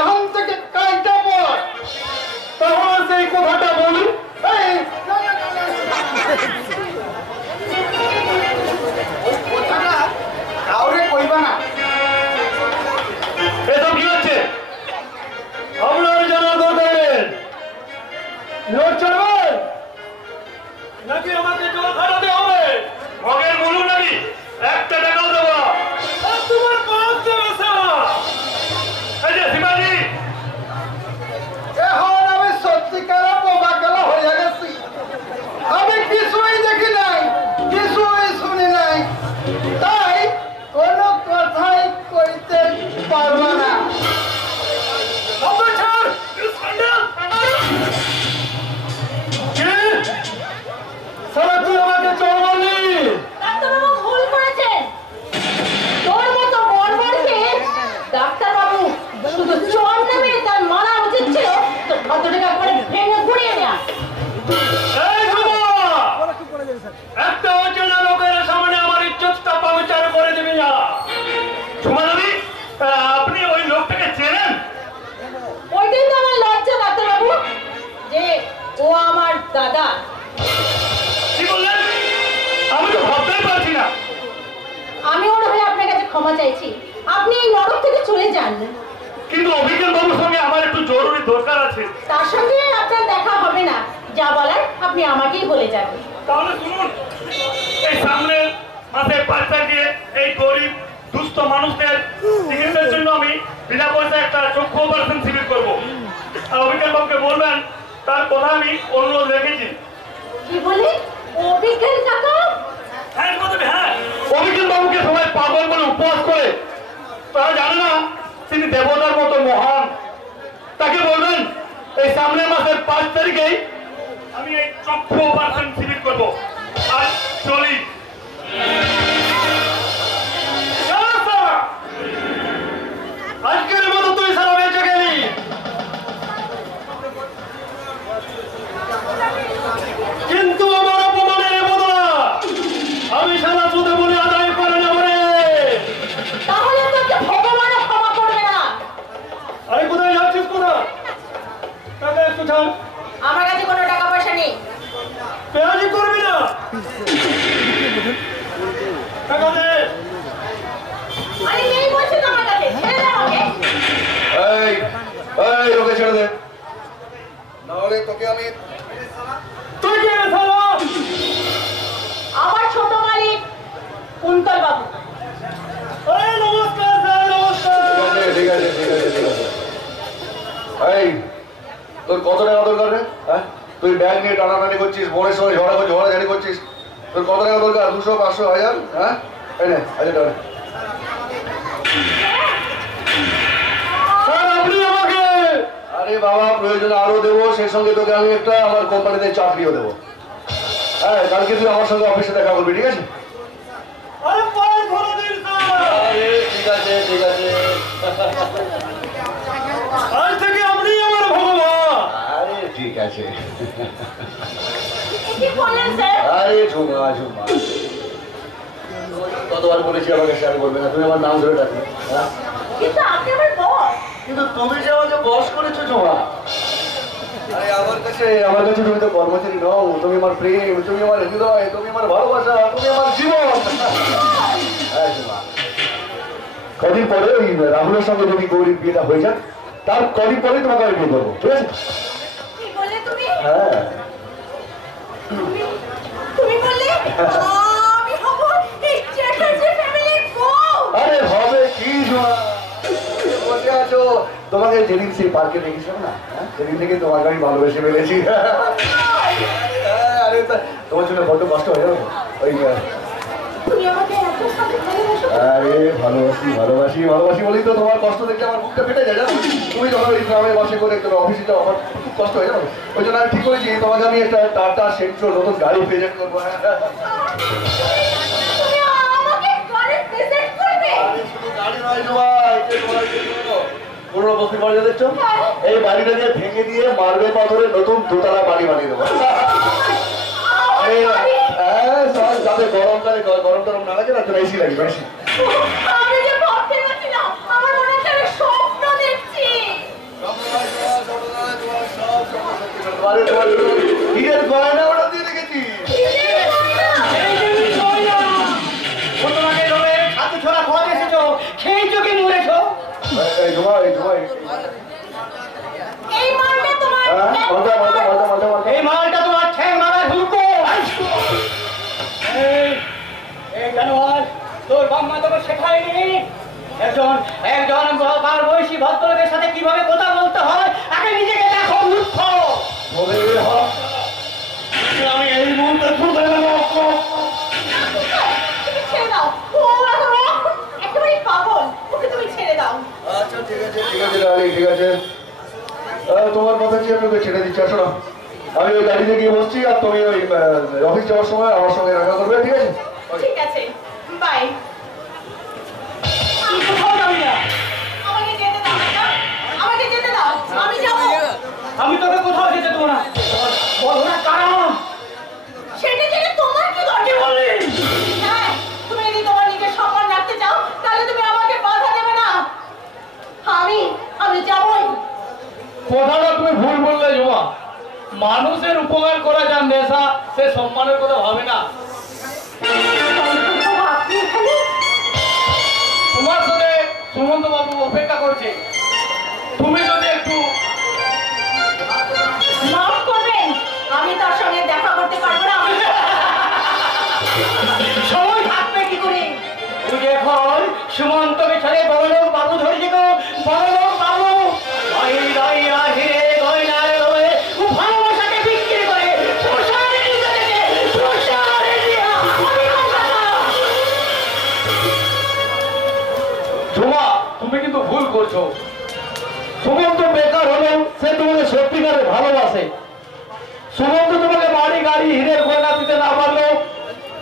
এখন নাকি আমাকে জল খাটাতে হবে? মগের বলুন নাকি একটা টাকাও দেবো না। তোমার পাঁচ দেবে স্যার। এই যে শিবাজি, এখন আমি সত্যিকার বোবা গেলা হয়ে গেছি। আমি কিছুই দেখি নাই, কিছুই শুনি নাই, তাই কোনো কথাই কইতে পারবো না। সারা তুই আমাকে চল বললি। ডাক্তারবাবু ভুল করেছেন। তোর মতো বর্বরকে ডাক্তারবাবু শুধু চর নেবে তার মানা উচিত ছিল তোর কত টাকা করে ভেঙে গুড়িয়ে দেয়া। একটা অচেনা লোকের সামনে আমার ইজ্জতটা পবিত্র করে দেবে না। সুমানবী, আপনি ওই লোকটাকে চেনেন? ওইটাই তো আমার লজ্জা ডাক্তারবাবু, যে ও আমার দাদা। কি বললেন? আমি তো ভাবতেই পারছি না। আমি ওর হয়ে আপনার কাছে ক্ষমা চাইছি, আপনি এই নরক থেকে চলে যান। কিন্তু অভিজ্ঞান বাবুর সঙ্গে আমার একটু জরুরি দরকার আছে। তার সঙ্গে আপনার দেখা হবে না, যা বলার আপনি আমাকেই বলে যাবেন। তাহলে শুনুন, এই সামনে মাসে 5 তারিখ দিয়ে এই গরিব দুস্থ মানুষদের চিকিৎসার জন্য আমি বিনা পয়সা একটা চক্ষু অপারেশন শিবির করবো। আর অভিজ্ঞান বাবুকে বলবেন, তার কথা আমি অনুরোধ রেখেছি। কি বলে? অভিজ্ঞান কাকা? হ্যাঁ কথা, হ্যাঁ, অভিজ্ঞান বাবুকে সবাই পাগল বলে উপহাস করে। তারা জানে না তিনি দেবতার মতো মহান। তাকে বলবেন এই সামনের মাসের 5 তারিখেই আমি এই চক্ষু অপারেশন শিবির করবো। আর চলি। আজকের মতো তুই সারা বেঁচে গেলি। কিন্তু আমার অপমানের বদলা আমি সারা সুদে বলে আদায় করে নেব রে। তাহলে তোকে ভগবানও ক্ষমা করবে না। আরে কোথায় যাচ্ছিস তোরা? টাকা একটু ছাড়। আমার কাছে কোনো টাকা পয়সা নেই। পেঁয়াজি করবি না? টাকা দে। আরে নেই বলছি তো আমার কাছে, ছেড়ে দে আমাকে। এই এই ওকে ছেড়ে দে, নাহলে তোকে আমি। তুই কে রে শালা? আমার ছোট মালিক কুন্তল বাবু। এই নমস্কার স্যার, নমস্কার। ঠিক আছে ঠিক আছে ঠিক আছে। এই তোর কত টাকা দরকার রে? হ্যাঁ, তুই ব্যাগ নিয়ে টানাটানি করছিস, বোনের সঙ্গে ঝগড়াঝাড়ি করছিস। তোর কত টাকা দরকার? 200, 500, 1000? হ্যাঁ, এই নে 1000 টাকা। স্যার আপনি আমাকে। আরে বাবা, প্রয়োজনে আরো দেবো, সেই সঙ্গে তোকে আমি একটা আমার কোম্পানিতে চাকরিও দেবো। হ্যাঁ, কালকে তুই আমার সঙ্গে অফিসে দেখা করবি, ঠিক আছে? আরে পায়ে ধরে দিন স্যার। আরে ঠিক আছে ঠিক আছে। আজ থেকে আপনি আমার ভগবান। আরে ঠিক আছে। কি বললেন স্যার? আরে ঝুমা ঝুমা, কতবার বলেছি আমাকে স্যার বলবে না, তুমি আমার নাম ধরে ডাকবে। হ্যাঁ, কিন্তু আপনি আমার বস। কিন্তু তুমি যে আমাকে বস করেছো ঝুমা। আরে আমার কাছে তুমি তো কর্মচারী নও, তুমি আমার প্রেম, তুমি আমার হৃদয়, তুমি আমার ভালোবাসা, তুমি আমার জীবন। হ্যাঁ ঝুমা, কদিন পরে ওই রাহুলের সঙ্গে যদি গৌরীর বিয়েটা হয়ে যাক, তার কদিন পরে তোমাকে আমি বিয়ে করবো, ঠিক আছে? কি বললে তুমি? হ্যাঁ, তুমি বললে আমি হব এই চ্যাটার্জি ফ্যামিলির বউ। আরে হবে কি ঝুমা, বসে আছো। তোমাকে যেদিন সেই পার্কে দেখেছিলাম না, সেদিন থেকে তোমাকে আমি ভালোবেসে ফেলেছি। আরে তোমার জন্য বড্ড কষ্ট হয়ে যাবে ওই। তুমি আমাকে এত সাথে ভালোবাসো? আরে ভালোবাসি ভালোবাসি ভালোবাসি বলেই তো তোমার কষ্ট দেখলে আমার বুকটা ফেটে যায়, জানো? তুমি যখন ওই গ্রামে বাসে করে তোমার অফিসে যাও, আমার খুব কষ্ট হয়ে যাবে। ওই জন্য আমি ঠিক করেছি তোমাকে আমি একটা টাটা সেন্ট্রো নতুন গাড়ি প্রেজেন্ট করবো। তুমি আমাকে গাড়ি প্রেজেন্ট করবে? শুধু গাড়ি নয় জোয়াই, পুরো বস্তি বাড়ি দেখছো, এই বাড়িটা দিয়ে ভেঙে দিয়ে মার্বেল পাথরের নতুন দোতলা বাড়ি বানিয়ে দেবো। যাতে গরমকালে গরম টরম না লাগে, না তো এসি লাগবে, এসি। আমি যে ভাবতে পারছি না, আমার মনে হচ্ছে আমি স্বপ্ন দেখছি। নিজের গয়না ওটা দিয়ে রেখেছি। হাতে ছোড়া খাওয়া এসেছো, খেয়েছো কি মরেছো? এই মালটা তোমার এই মালটা তোমার ঠ্যাং মারায় হুলকো। জানোয়ার, তোর বাম্মা তোকে শেখায়নি একজন একজন বয়সী ভদ্রলোকের সাথে কিভাবে কথা বলতে হয়। আগে নিজেকে দেখো মূর্খ। আমি এই মুহূর্তে ছুটে নেব। তুমি ছেড়ে দাও, ও এখন একেবারে পাগল, ওকে তুমি ছেড়ে দাও। আচ্ছা ঠিক আছে ঠিক আছে ডার্লিং, ঠিক আছে। তোমার কথা কি আমি ওকে ছেড়ে দিচ্ছি। আসো না, আমি ওই গাড়িতে গিয়ে বসছি আর তুমি ওই অফিস যাওয়ার সময় আমার সঙ্গে দেখা করবে, ঠিক আছে? ঠিক আছে, বাই। আমাকে যেতে দাও না, আমাকে যেতে দাও, আমি যাবো। আমি তোকে কোথাও যেতে দেবো না। বলো না কারণ সেটা জেনে তোমার কি দরকার? হ্যাঁ, তুমি যদি তোমার নিজের সম্মান রাখতে চাও তাহলে তুমি আমাকে বাধা দেবে না। আমি যাবই। কথাটা তুমি ভুল বললে জমা। মানুষের উপকার করা যার নেশা, সে সম্মানের কথা ভাবে না। আপনি এখানে? তোমার সাথে সুমন্ত বাবু অপেক্ষা করছে, তুমি যদি একটু মাফ করবেন, আমি তার সঙ্গে দেখা করতে পারবো না। সময় থাকবে কি করে? তুই এখন সুমন্তকে ছেড়ে বড়লোক বাবু ধরেছি গো, বড়লোক বাবু। ভালোবাসাকে বিক্রি করে প্রসারে নিতে থেকে প্রসারে দিয়া জমা, তুমি কিন্তু ভুল করছো। সুমন্ত বেকার হলেও সে তোমাকে সত্যিকারে ভালোবাসে। সুমন্ত তোমাকে বাড়ি গাড়ি হিরের গয়না দিতে না পারলেও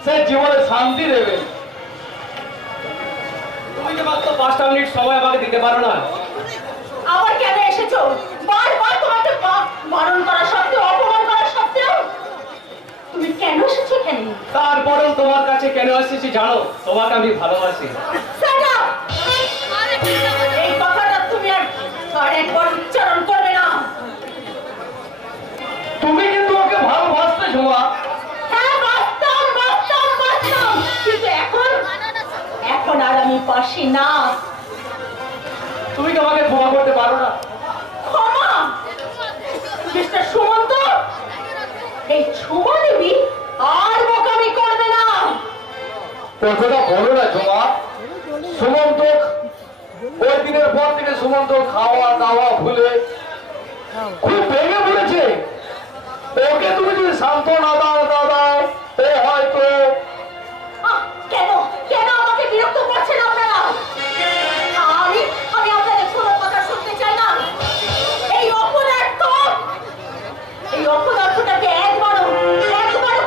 সে জীবনে শান্তি দেবে। তুমি যে মাত্র 5টা মিনিট সময় আমাকে দিতে পারো না? আবার কেন এসেছো? বারবার তোমাকে বারণ করা সত্ত্বেও, অপমান করা সত্ত্বেও তুমি কেন এসেছো এখানে? তারপরেও তোমার কাছে কেন এসেছি জানো? তোমাকে আমি ভালোবাসি। Shut up! এই কথাটা তুমি আর একবার উচ্চারণ করবে না। তুমি কিন্তু ওকে ভালোবাসতে জমা। হ্যাঁ, বাস্তব। কিন্তু এখন আর আমি পারছি না। তুমি কি আমাকে ক্ষমা করতে পারো না? ক্ষমা? মিস্টার সুমন্ত, এই ছোঁয়া দেবী আর বোকামি করবে না। কথাটা বলো না জমা। সুমন্ত ওই দিনের পর থেকে সুমন্ত খাওয়া দাওয়া ভুলে খুব ভেঙে পড়েছে। ওকে তুমি যদি সান্ত্বনা দাও ও হয়তো। কেন আমাকে বিরক্ত করছেন আপনারা? আমি আপনাদের কোনো কথা শুনতে চাই না। এই অপদার্থটাকে একবারও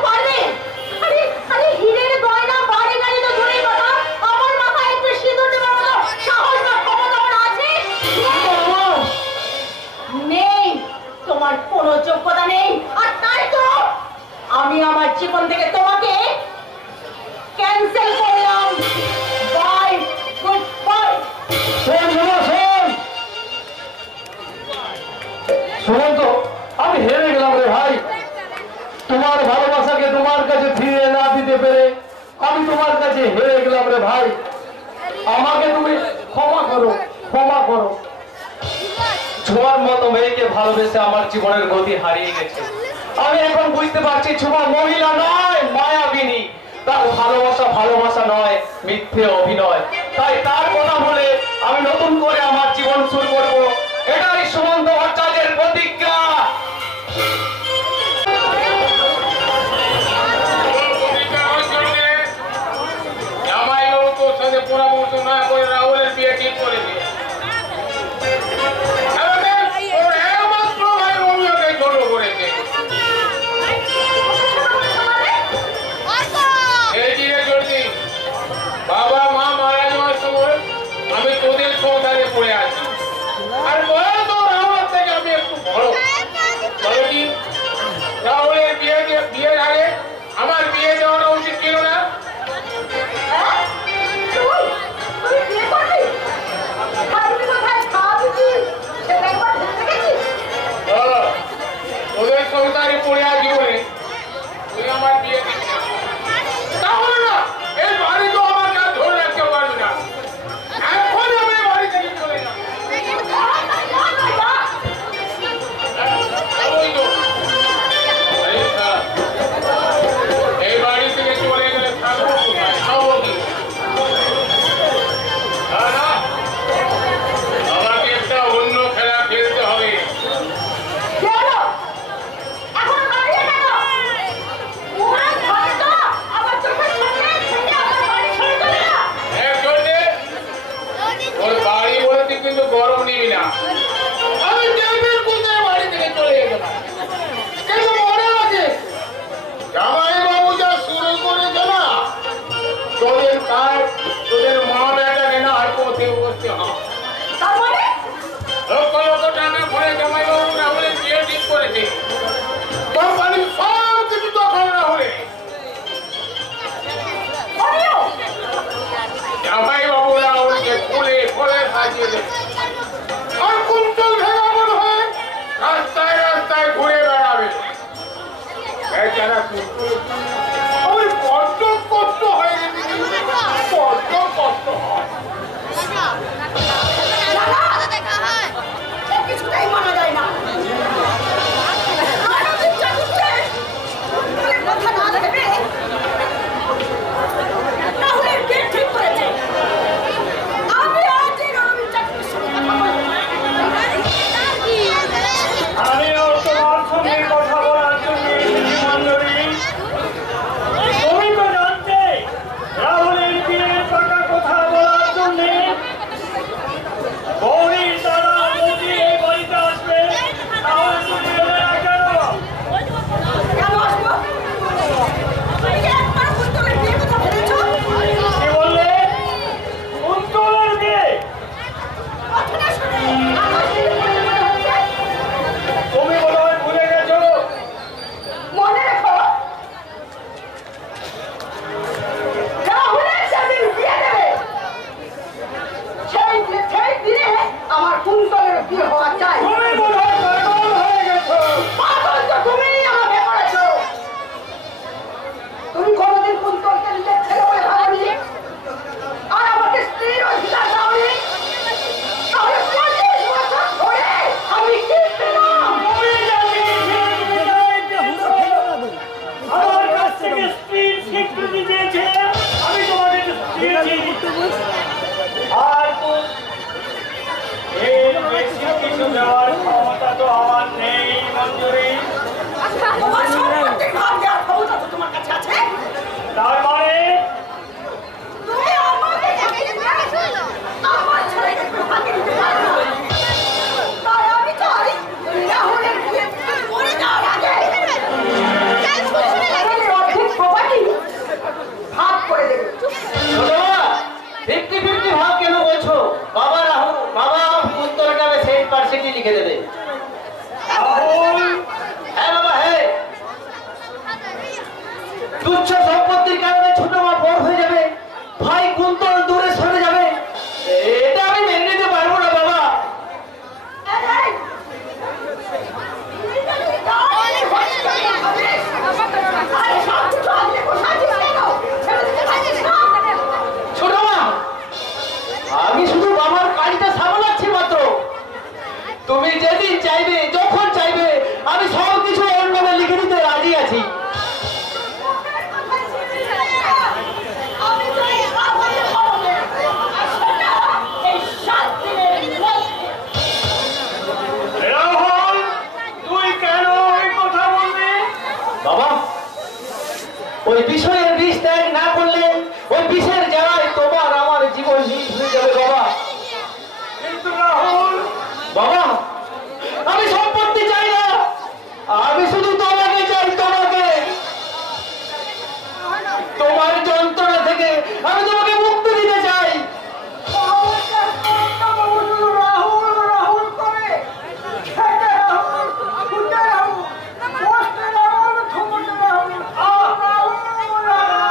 পারবে? আরে হিরের গয়না বাড়ি গাড়ি তো দূরের কথা, আমার মাথায় একটু সিঁদুর দেওয়ার মতো সাহস বা ক্ষমতা আমার আছে? নেই, তোমার কোনো যোগ্যতা নেই। আর তাই তো আমি আমার জীবন থেকে তোমাকে ক্যান্সেল করলাম। By, good bye. সুমন্ত, আমি হেরে গেলাম রে ভাই। তোমার ভালোবাসাকে তোমার কাছে ফিরিয়ে না দিতে পেরে আমি তোমার কাছে হেরে গেলাম রে ভাই। আমাকে তুমি ক্ষমা করো। ছোঁয়ার মতো মেয়েকে ভালোবেসে আমার জীবনের গতি হারিয়ে গেছে। আমি এখন বুঝতে পারছি ছোঁয়া মহিলা নয়, মায়াবিনী। তার ভালোবাসা নয়, মিথ্যে অভিনয়। তাই তার কথা বলে আমি নতুন করে আমার জীবন শুরু করব। এটাই সুমন্ত ভট্টাচার্যের প্রতিজ্ঞা। জামাইবাবু তোর সাথে পরামর্শ না করে রাহুলের বিয়ে ঠিক করে দিয়ে একমাত্র ভাই রবিওকে ছোট করেছে। এই জিরে জলদি বাবা মা মারা যাওয়ার সময় আমি তোদের সংসারে পড়ে আছি। আর বয়স তো রাহুলের থেকে আমি একটু বড়। বলছি রাহুলের বিয়ের আগে আমার বিয়ে দেওয়াটা উচিত ছিল না? ওদের সংসারে পড়ে আছি বলে তুই আমার বিয়ে দিচ্ছিস। তাহলে না এই বাড়ি তো আমার কাছে ধরে রাখতে পারবি না। এখন আমি বাড়ি থেকে চলে যাব। এই বাড়ি থেকে চলে গেলে থাকবো কোথায়? বেচারা কুকুর আমার বড্ড কষ্ট হয়ে গেছে, বড্ড কষ্ট হয়। কিছুটাই মানা যায় না। কথা না ভেবে তাহলে কে ঠিক করেছে? আমি আজ এই রণবীর চাকরির সঙ্গে কথা বলবো। আমিও তোমার সঙ্গে কথা বলার জন্য এসেছি মঞ্জুরি। তুমি তো জানতে রাহুলের বিয়ের পাকা কথা বলার জন্য গৌরীর দ্বারা যদি এই বাড়িতে আসবে তাহলে তুমি এলে না কেন? কেন আসবো? এই যে একবার কুন্তলের বিয়ের কথা ভেবেছো? কি বললে? কুন্তলের বিয়ে? কথাটা শুনে আমার শুনে মনে হচ্ছে। তুমি বোধহয় ভুলে গেছো। মনে রেখো, রাহুলের যেদিন বিয়ে দেবে সেই দিনে আমার কুন্তলের বিয়ে হওয়া চাই। তুমি বোধহয় পাগল হয়ে গেছো। পাগল তো তুমিই আমাকে করেছো। তুমি কোনোদিন কুন্তলকে নিজের ছেলে বলে ভাবনি, আর আমাকে স্ত্রীর অধিকার দাওনি। তাহলে 25 বছর ধরে আমি কি পেলাম? তুমি জানি আমার কাছ থেকে স্ত্রীর স্বীকৃতি দিয়েছে, আমি তোমাকে দিয়েছি। আর তো এর বেশি কিছু দেওয়ার ক্ষমতা তো আমার নেই মঞ্জুরি। তোমার সম্পত্তির ভাগ দেওয়ার ক্ষমতা তো তোমার কাছে আছে। তার মানে তুমি আমাকে আমার ছেলেকে একটু ফাঁকি দিতে পারো না। তাই আমি চাই রাহুলের বিয়ে মরে যাওয়ার আগে আমি অর্ধেক প্রপার্টি ভাগ করে দেবো। 50-50 ভাগ কেন বলছো? বাবা রাহুল, বাবা কুন্তলকে আমি সেই পার্সেন্টই লিখে দেবে। রাহুল হ্যাঁ বাবা, হ্যাঁ। তুচ্ছ সম্পত্তির কারণে ছোট মা বড় হয়ে যাবে, ভাই কুন্তল দূরে সরে যাবে, এটা আমি মেনে নিতে পারবো না বাবা। এই, আরে সব কিছু আজকে বসাচ্ছিস কেন? ছেড়ে দিতে পারছিস না? ছোট মা, আমি শুধু বাবার কাজটা সামলাচ্ছি মাত্র। তুমি যেদিন চাইবে, যখন চাইবে, আমি সব কিছু ওর নামে লিখে দিতে রাজি আছি। আমি চাই আমাকে করবে। আর সেটা এই 7 দিনের মধ্যে। রাহুল, তুই কেন এই কথা বলবি? বাবা, ওই বিষয়ের বিষ ত্যাগ না করলে ওই বিষের জ্বালায় তোমার আমার জীবন নীল হয়ে যাবে বাবা। কিন্তু রাহুল, বাবা, আমি সম্পত্তি চাই না, আমি শুধু তোমাকে চাই, তোমাকে। তোমার যন্ত্রণা থেকে আমি তোমাকে মুক্তি দিতে চাই। রাহুল রাহুল করে খেতে রাহুল, খুঁজে রাহুল, বসতে রাহুল, ঘুমোতে রাহুল, রাহুল রাহুল।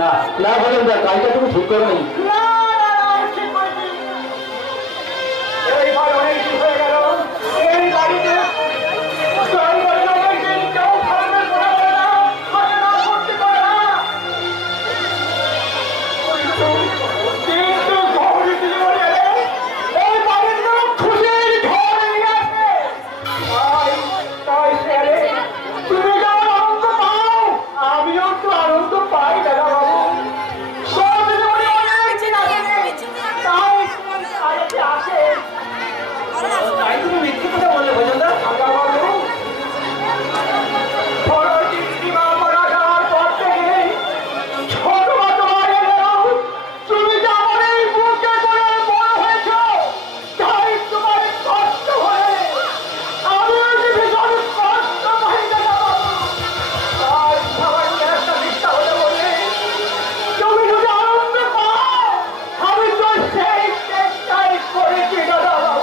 না না বলেন দা, কাজটা তুমি ঠিক করো নি। না না না আমি ঠিক করেছি। এইবার অনেক দিন হয়ে গেল এই বাড়িতে গাড়ি গাড়ি গাড়ি কেউ থাকবে করে না, থাকে না, করতে পারে না। কিন্তু গৌরী কি বলে এই বাড়ির লোক খুশির ঝড় নিয়ে আসবে। তাই ছেলে তুমি যেমন আনন্দ পাও আমিও একটু আনন্দ পাই দাদা বাবু। সব জীবনে অনেক দিন আসে, তাই আজকে আসে। তাই তুমি মিথ্যে কথা বললে ভজনদা। দাদা বাবু বড় চিঠিমা পড়া যাওয়ার পর থেকে ছোট তোমার এলেও তুমি যে আমার এই বুকে করে বড় হয়েছ, তাই তোমার কষ্ট হয়ে আমিও যে ভীষণ কষ্ট পাই দাদা বাবু। আর সবাইকে একটা দিকটা হতে বলে তুমি যদি আনন্দ পাও আমি তো সেই চেষ্টাই করেছি দাদা বাবু,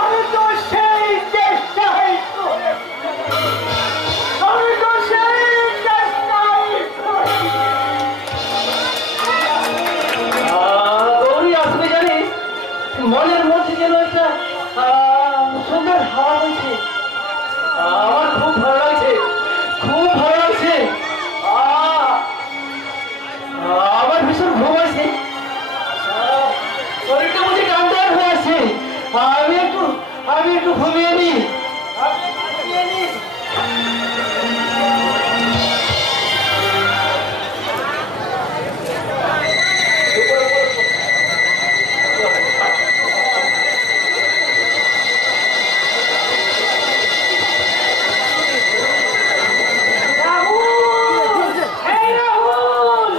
আমি তো সেই চেষ্টাই করেছি, আমি তো সেই চেষ্টাই করেছি। গৌরী আসবে জানি মনের মধ্যে যেন একটা সুন্দর হাওয়া হয়েছে। আমার খুব ভালো লাগছে, খুব ভালো লাগছে। আমার ভীষণ ঘুম আসছে, শরীরটা বুঝি টানটান হয়ে আসছে। আমি একটু ঘুমিয়ে নিই।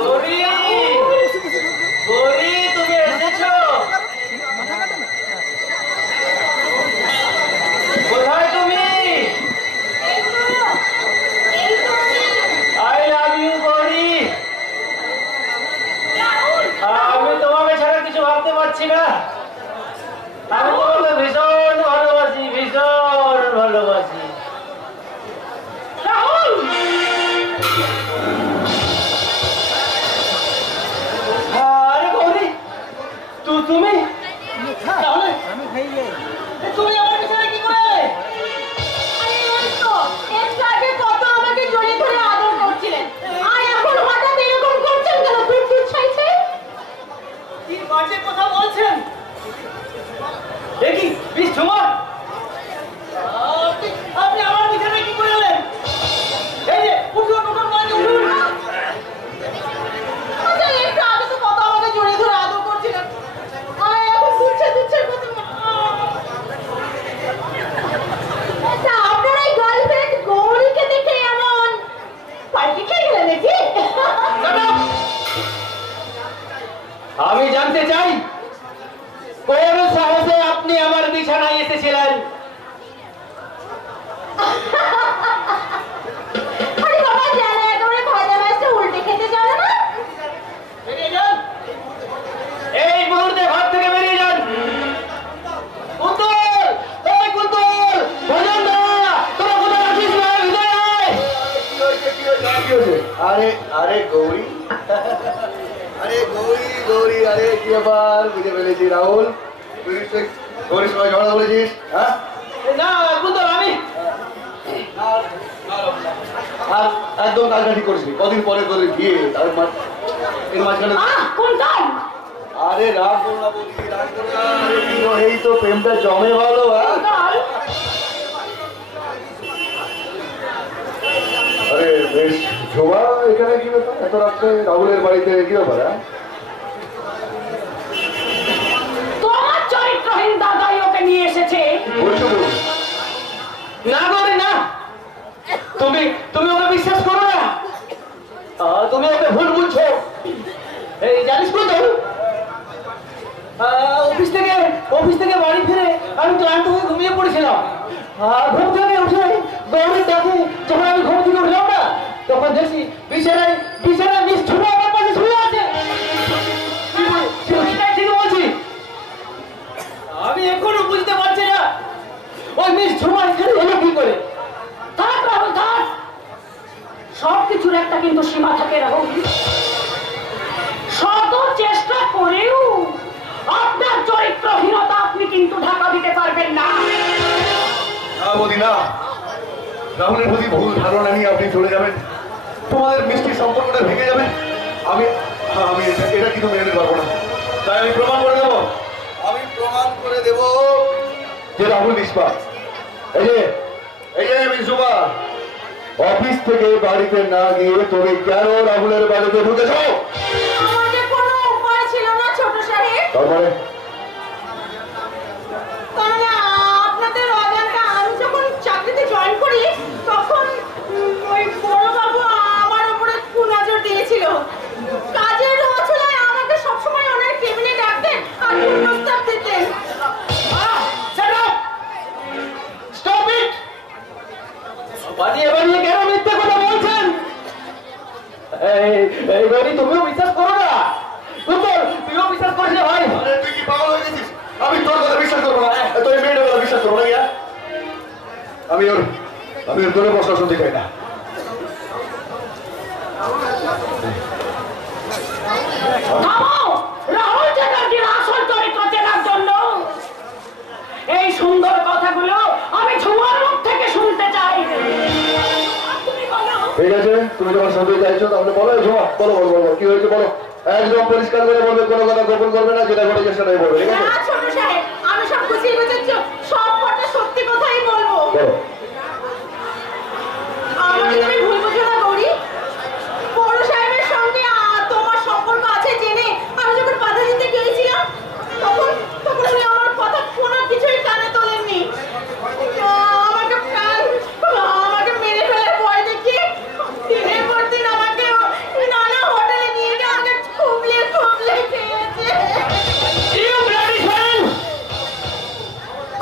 গৌরী, গৌরী, তুমি এসেছো? কোথায় তুমি? I love you, Gauri. আমি তোমাকে ছাড়া কিছু ভাবতে পারছি না। আমি তোমাকে ভীষণ ভালোবাসি, ভীষণ ভালোবাসি। রাহুল আরে গৌরী, তুমি তাহলে তুমি আমার পিছনে কি করে? আরে ওই তো একটু আগে কত আমাকে জড়িয়ে ধরে আদর করছিলেন, আর এখন হঠাৎ এরকম করছেন কেন? দুধ দুধ ছাইছে। কি বাজে কথা বলছেন? দেখি প্লিজ ঝুমা, আপনি আমার পিছনে কি করে এলেন? এই যে উঠুন উঠুন বলছি, উঠুন। আচ্ছা একটু আগে তো কত আমাকে জড়িয়ে ধরে আদর করছিলেন, আর এখন দুধছে দুধছে কত। আচ্ছা আপনার এই গার্লফ্রেন্ড গৌরীকে দেখে এমন পার্টি খেয়ে গেলেন নাকি? আমি জানতে চাই কোন সাহসে আপনি আমার বিছানায় এসেছিলেন? আরে বাবা জানে একেবারে ভাজা মাছটা উল্টে খেতে জানে না। বেরিয়ে যান, এই মুহূর্তে ঘর থেকে বেরিয়ে যান। কুন্তল, এই কুন্তল, ভজনদা, তোরা কোথায় আছিস রে? ভিতরে আয়। কি হয়েছে? আরে আরে গৌরী, আরে গৌরী গৌরী, আরে কি ব্যাপার? বুঝে ফেলেছি রাহুল, তুই নিশ্চয়ই গৌরীর সঙ্গে ঝগড়া বলেছিস। হ্যাঁ না কুন্তল, আমি আর একদম কাজটা ঠিক করেছিস। কদিন পরে তোদের বিয়ে, তার এর মাঝখানে কোন গান? আরে রাগ করো না বলছি, রাগ করো না। আরে কি গো, এই তো প্রেমটা জমে ভালো। হ্যাঁ গান? আরে বেশ ঝোমা, এখানে কি ব্যাপার? এত রাত্রে রাহুলের বাড়িতে কি ব্যাপার? হ্যাঁ তোমার চরিত্রহীন দাদাই ওকে নিয়ে এসেছে। বলছো বলুন। না গৌরী না, তুমি তুমি ওকে বিশ্বাস করো না। তুমি ওকে ভুল বুঝছো। এই জানিস তো অফিস থেকে বাড়ি ফিরে আমি ক্লান্ত হয়ে ঘুমিয়ে পড়েছিলাম। আর ঘুম থেকে উঠে গৌরীর ডাকে যখন আমি ঘুম থেকে উঠলাম না, তখন দেখছি বিছানায় মিস ঝুমা আমার পাশে শুয়ে আছে। ঠিক বলছি, আমি এখনো বুঝতে পারছি না ওই মিস ঝুমা এখানে এলো কি করে। থাক রাহুল থাক, সবকিছুর একটা কিন্তু সীমা থাকে রাহুল। চেষ্টা করেও আপনার চরিত্রহীনতা আপনি কিন্তু ঢাকা দিতে পারবেন না। না বৌদি না, রাহুলের প্রতি ভুল ধারণা নিয়ে আপনি চলে যাবেন, তোমাদের মিষ্টি সম্পর্কটা ভেঙে যাবে। আমি আমি এটা কিন্তু মেনে নিতে পারবো না। তাই আমি প্রমাণ করে দেবো, যে রাহুল নিষ্পাপ। এই যে মিশুবা, অফিস থেকে বাড়িতে না গিয়ে তুমি কেন রাহুলের বাড়িতে ঢুকেছ? আমাদের কোনো উপায় ছিল না ছোট সাহেব। তার মানে আপনাদের অজান্তে আমি যখন চাকরিতে জয়েন করি তখন ওই বড়বাবু আমার উপরে কুনজর দিয়েছিল। কাজের অচলায় আমাকে সবসময় ওনার কেবিনে ডাকতেন আর প্রস্তাব দিতেন। বানিয়ে বানিয়ে কেন মিথ্যে কথা বলছেন? এই গরি, তুমিও বিশ্বাস করো না? তুমিও বিশ্বাস করিস না ভাই? আরে তুই কি পাগল হয়ে গেছিস? আমি তোর কথা বিশ্বাস করবো না, তোর এই মেয়েটার কথা বিশ্বাস করবো না। গিয়া আমি ওর তোরে প্রশ্ন শুনতে চাই না। রাহুল চ্যাটার্জির আসল চরিত্র চেনার জন্য এই সুন্দর কথাগুলো আমি ঝুমার মুখ থেকে শুনতে চাই। ঠিক আছে, তুমি যখন শুনতে চাইছো তাহলে বলো। ঝুমা, বলো বলো বলো, কি হয়েছে বলো। একদম পরিষ্কার করে বলবে, কোনো কথা গোপন করবে না, যেটা ঘটেছে সেটাই বলবে। ঠিক আছে? ছোট সাহেব, আমি সব গুছিয়ে গুছিয়ে সব কথা সত্যি কথাই বলবো। আমাকে তুমি ভুল বুঝো না গৌরী। বড় সাহেবের সঙ্গে তোমার সম্পর্ক আছে জেনে আমি যখন বাধা দিতে গিয়েছিলাম তখন উনি আমার কথা কোনো কিছুই কানে তোলেননি। আমাকে মেরে ফেলার ভয় দেখিয়ে দিনের পর দিন আমাকে নানা হোটেলে নিয়ে গিয়ে আমাকে খুবলে খেয়েছে।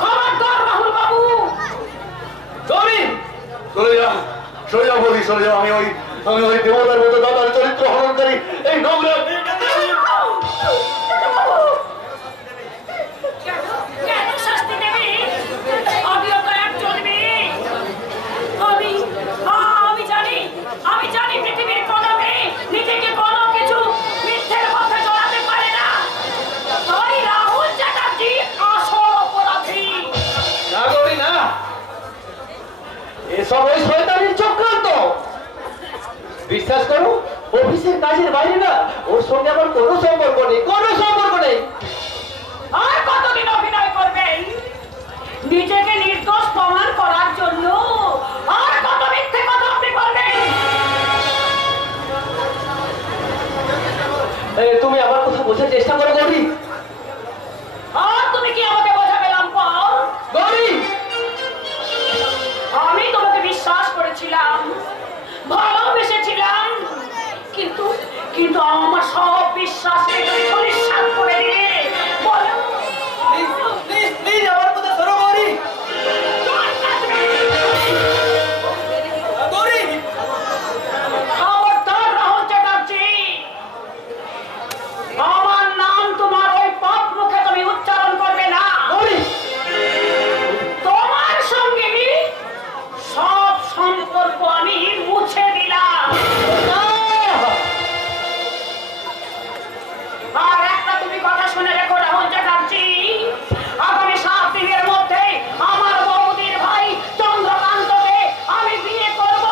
খবরদার রাহুল বাবু। সরে যাও বলি, সরে যাও। আমি ওই দেবতার মতো দাদার চরিত্র হরণকারী এই নোংরা কেন শাস্তি দেবে? আমিও তো একজন মেয়ে। আমি জানি পৃথিবীর কোনো মেয়ে নিজেকে কোনো কিছু মিথ্যের মধ্যে জড়াতে পারে না। তাই রাহুল চ্যাটার্জি আসল অপরাধী। না গরি না, এসব ওই শয়তানির চক্রান্ত। বিশ্বাস করো, অফিসের কাজের বাইরে না ওর সঙ্গে আমার কোনো সম্পর্ক নেই, কোনো সম্পর্ক নেই। আর কতদিন অভিনয় করবেন নিজেকে নির্দোষ প্রমাণ করার জন্য? আর কত মিথ্যে কথা আপনি বলবেন? তুমি আমার কথা বোঝার চেষ্টা করো গরি। আর তুমি কি আমাকে বোঝাবে লম্পট? গরি, আমি তোমাকে বিশ্বাস করেছিলাম, ভালোবেসেছিলাম, কিন্তু আমার সব বিশ্বাসকে তুমি ধূলিসাৎ করে দিলে। বলো প্লিজ আমার কথা শোনো গরি। গরি, খবরদার রাহুল চ্যাটার্জি, আমার নাম তোমার ওই পাপ মুখে তুমি উচ্চারণ করবে না। গরি, তোমার সঙ্গে সব সম্পর্ক আমি মুছে দিলাম। আর একটা তুমি কথা শুনে রেখো রাহুল চ্যাটার্জি, আগামী 7 দিনের মধ্যে আমার বৌদির ভাই চন্দ্রকান্তকে আমি বিয়ে করব।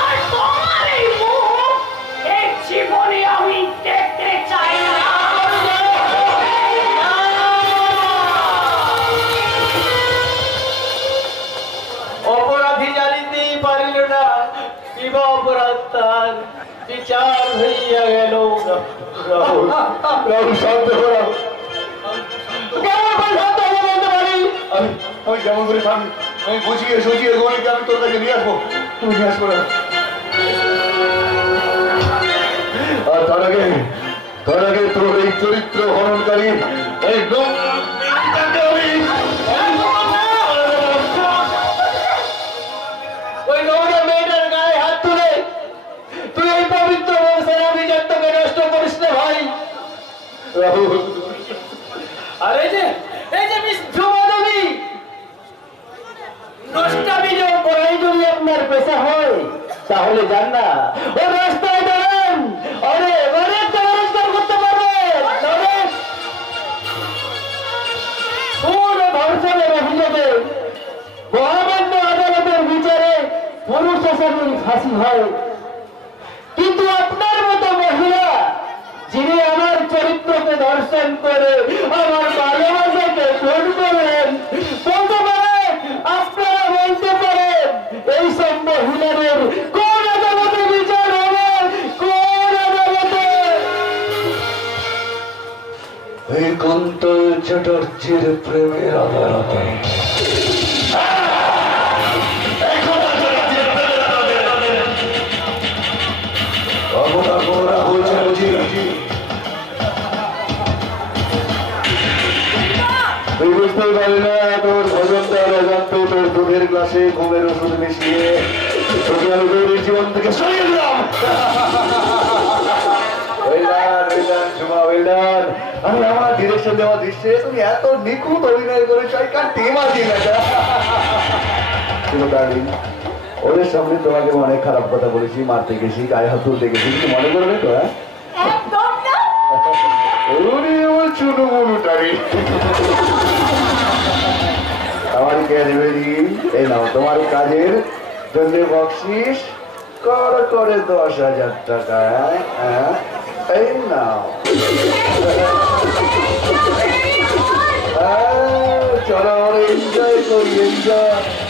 আর তোমার এই মুখ এই জীবনে আমি দেখতে চাই না। অপরাধী জানিতেই পারিল না কিবা অপরাধ তার, বিচার হইয়া গেল। রাহুল, রাহুল শান্ত হো। আমি যেমন করে থাকি, আমি বুঝিয়ে সুঝিয়ে গরিকে আমি তোর কাছে নিয়ে আসবো, তুমি নিয়ে আসবো না। আর তার আগে তোর এই চরিত্র হরণকারী এই ওই নোংরা মেয়েটার গায়ে হাত তুলে তুই এই পবিত্র বংশের অভিজাত্যকে নষ্ট করিস না ভাই। রাহুল, আর এই যে মিস ঝুমা দেবী, নষ্টামি করাই যদি আপনার পেশা হয় তাহলে জান না ও রাস্তায় দাঁড়ান, অনেক অনেক আসামির ফাঁসি হয়, কিন্তু আপনার মতো মহিলা যিনি আমার চরিত্রকে দর্শন করে আমার ভালোবাসাকে খুন করেন, বলতে পারেন, আপনারা বলতে পারেন এইসব মহিলাদের কোন আদালতে বিচার হবে, কোন আদালতে? এই কুন্তল চ্যাটার্জির প্রেমের আদালতে। তুই বুঝতে পারি না তোর ভজনটা অজান্তে তোর দুধের গ্লাসে ঘুমের ওষুধ মিশিয়ে তোকে আমি গৌরীর জীবন থেকে সরিয়ে দিলাম। আমি আমার ডিরেকশন দেওয়া দৃশ্যে তুমি এত নিখুঁত অভিনয় করেছো, আই ক্যান ইমাজিন এটা। ওদের সামনে তোমাকে অনেক খারাপ কথা বলেছি, মারতে গেছি, গায়ে হাত তুলতে গেছি, কিছু মনে করবে তো? হ্যাঁ, একদম না। আমার ক্যাডবেরি এই নাও, তোমার কাজের জন্য বকশিস করে 10,000 টাকা। হ্যাঁ, এই নাও। চলো এনজয় করি, এনজয়।